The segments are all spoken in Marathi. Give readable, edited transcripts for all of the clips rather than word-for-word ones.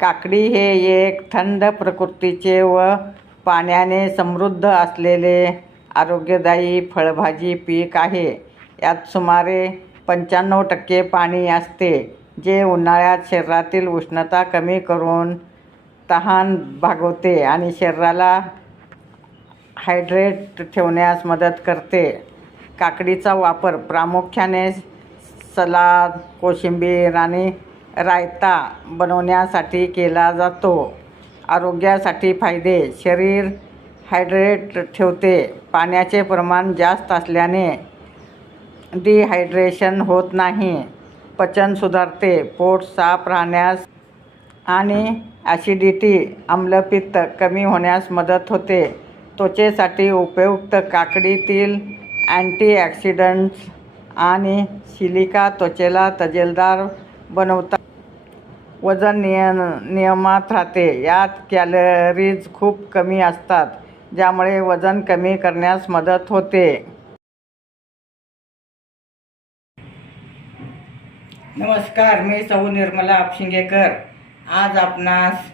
काकडी हे एक थंड प्रकृतीचे व पाण्याने समृद्ध असलेले आरोग्यदायी फळभाजी पीक आहे. यात सुमारे 95% पाणी असते, जे उन्हाळ्यात शरीरातील उष्णता कमी करून तहान भागवते आणि शरीराला हायड्रेट ठेवण्यास मदत करते. काकडीचा वापर प्रामुख्याने सलाद, कोशिंबीर आणि रायता बनवण्यासाठी केला जातो. आरोग्यासाठी फायदे: शरीर हायड्रेट ठेवते. पाण्याचे प्रमाण जास्त असल्याने डिहायड्रेशन होत नाही. पचन सुधारते. पोट साफ राहण्यास आणि ॲसिडिटी आम्लपित्त कमी होण्यास मदत होते. त्वचेसाठी उपयुक्त: काकडीतील अँटीऑक्सिडंट्स आणि सिलिका त्वचेला तजेलदार बनवतात. वजन नियमात राहते. यात कॅलरीज खूप कमी असतात, ज्यामुळे वजन कमी करण्यास मदत होते. नमस्कार, मी सौ निर्मला आपशिंगेकर. आज आपणास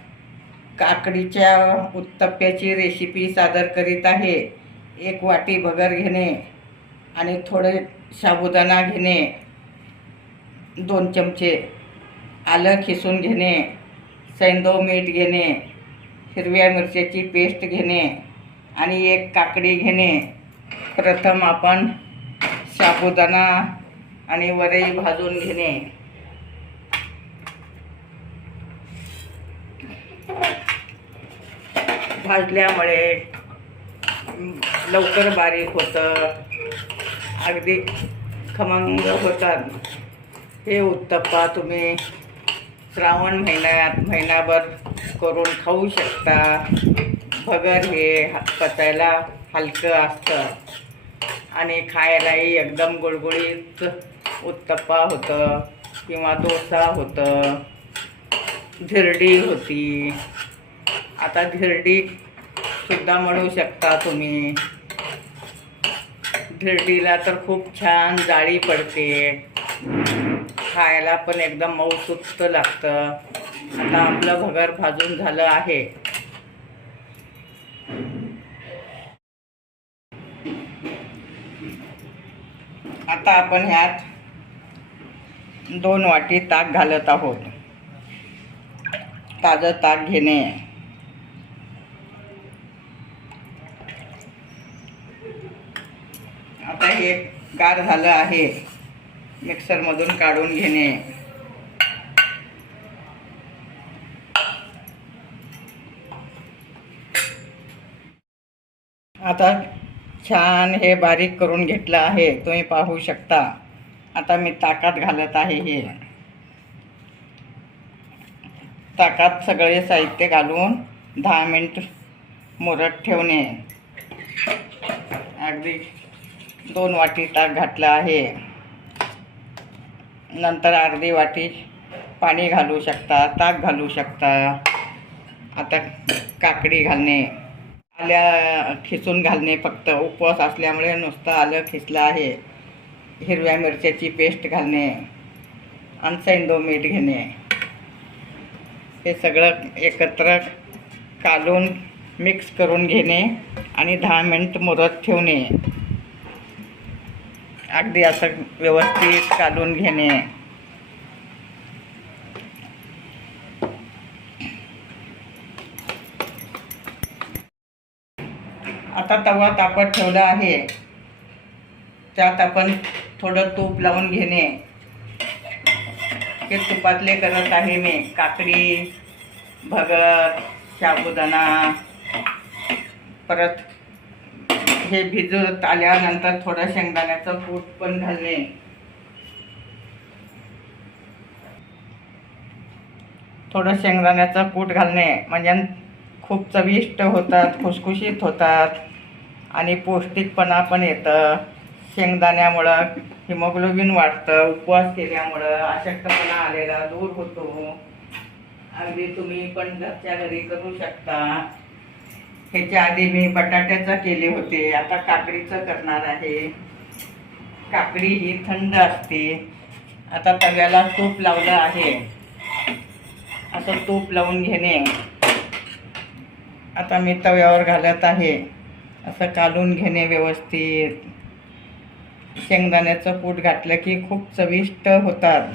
काकडीच्या उत्तप्प्याची रेसिपी सादर करीत आहे. 1 वाटी भगर घेणे आणि थोडे साबुदाणा घेणे, 2 चमचे आलं खिसून घेणे, सैंधव मीठ घेणे, हिरव्या मिरच्याची पेस्ट घेणे आणि 1 काकडी घेणे. प्रथम आपण साबुदाणा आणि वरई भाजून घेणे. भाजल्यामुळे लवकर बारीक होतं, अगदी खमंग होतात. हे उत्तप्पा तुम्ही श्रावण महिनाभर करून खाऊ शकता. भगर हे पचायला हलकं असतं आणि खायलाही एकदम गुळगुळीत उत्तप्पा होतं किंवा डोसा होतं. धिरडी होती. आता धिरडी सुद्धा म्हणू शकता तुम्ही. धिरडीला तर खूप छान जाळी पडते, खायला पण एकदम मऊसूत लागतं. आता आपलं भगर भाजून झालं आहे. आता आपण ह्यात 2 वाटी ताक घालत आहोत. ताजं ताक घेणे. आता हे गार झालं आहे, मिक्सरमधून काढून घेणे. आता छान हे बारीक करून घेतलं आहे, तुम्ही पाहू शकता. आता मी ताकात घालत आहे. हे ताकात सगळे साहित्य घालून 10 मिनिट मुरत ठेवणे. अगदी 2 वाटी ताक घातलं आहे. नंतर अर्धी वाटी पाणी घालू शकता, ताक घालू शकता. आता काकडी घालणे. आलं खिसून घालणे. फक्त उपवास असल्यामुळे नुसतं आलं खिसलं आहे. हिरव्या मिरच्याची पेस्ट घालणे आणि सैंधव मीठ घेणे. हे सगळं एकत्र कालून मिक्स करून घेणे आणि 10 मिनिट मुरत ठेवणे. अगदी असं व्यवस्थित कालून घेणे. आता तवा तापत ठेवला आहे. त्यात आपण थोडं तूप लावून घेणे. हे तुपातले करत आहे मी. काकडी, भगर, साबुदाणा, परत हे भिजत आल्यानंतर थोडं शेंगदाण्याचं कूट पण घालणे. थोडं शेंगदाण्याचं कूट घालणे म्हणजे खूप चविष्ट होतात, खुसखुशीत होतात आणि पौष्टिकपणा पण येतं. शेंगदाण्यामुळं हिमोग्लोबिन वाढतं. उपवास केल्यामुळं अशक्तपणा आलेला दूर होतो. अगदी तुम्ही पण घरच्या घरी करू शकता. ह्याच्या आधी मी बटाट्याचं केले होते, आता काकडीचं करणार आहे. काकडी ही थंड असते. आता तव्याला तूप लावलं आहे. असं तूप लावून घेणे. आता मी तव्यावर घालत आहे. असं कालून घेणे व्यवस्थित. शेंगदाण्याचं कूट घातलं की खूप चविष्ट होतात.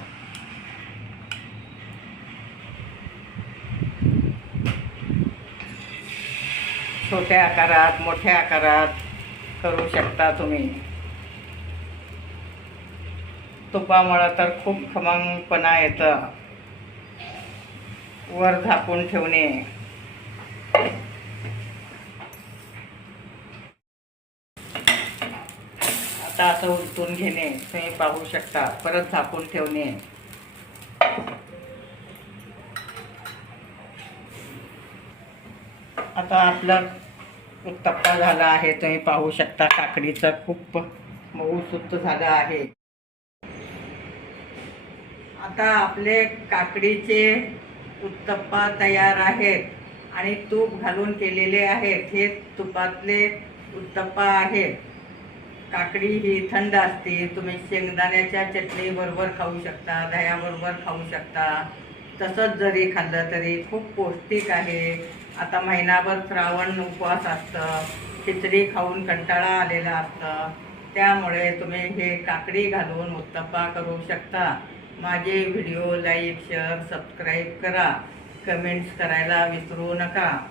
छोट्या आकारात मोठ्या आकारात करू शकता तुम्ही. तुपामुळं तर खूप खमंगपणा येतं. वर झाकून ठेवणे. आता असं उलटून घेणे. तुम्ही पाहू शकता. परत झाकून ठेवणे. आता आपला उत्तप्पा झाला आहे. तुम्ही पाहू शकता. काकडीचं खूप मऊसूत झालं आहे. आता आपले काकडीचे उत्तप्पा तयार आहेत आणि तूप घालून केलेले आहेत. हे तुपातले उत्तप्पा आहेत. काकडी ही थंड असते. तुम्ही शेंगदाण्याच्या चटणीबरोबर खाऊ शकता, दह्याबरोबर खाऊ शकता. तसंच जरी खाल्लं तरी खूप पौष्टिक आहे. आता महिनाभर श्रावण उपवास असतं, खिचडी खाऊन कंटाळा आलेला असतं. त्यामुळे तुम्ही हे काकडी घालून उत्तप्पा करू शकता. माझे व्हिडिओ लाईक, शेअर, सबस्क्राईब करा. कमेंट्स करायला विसरू नका.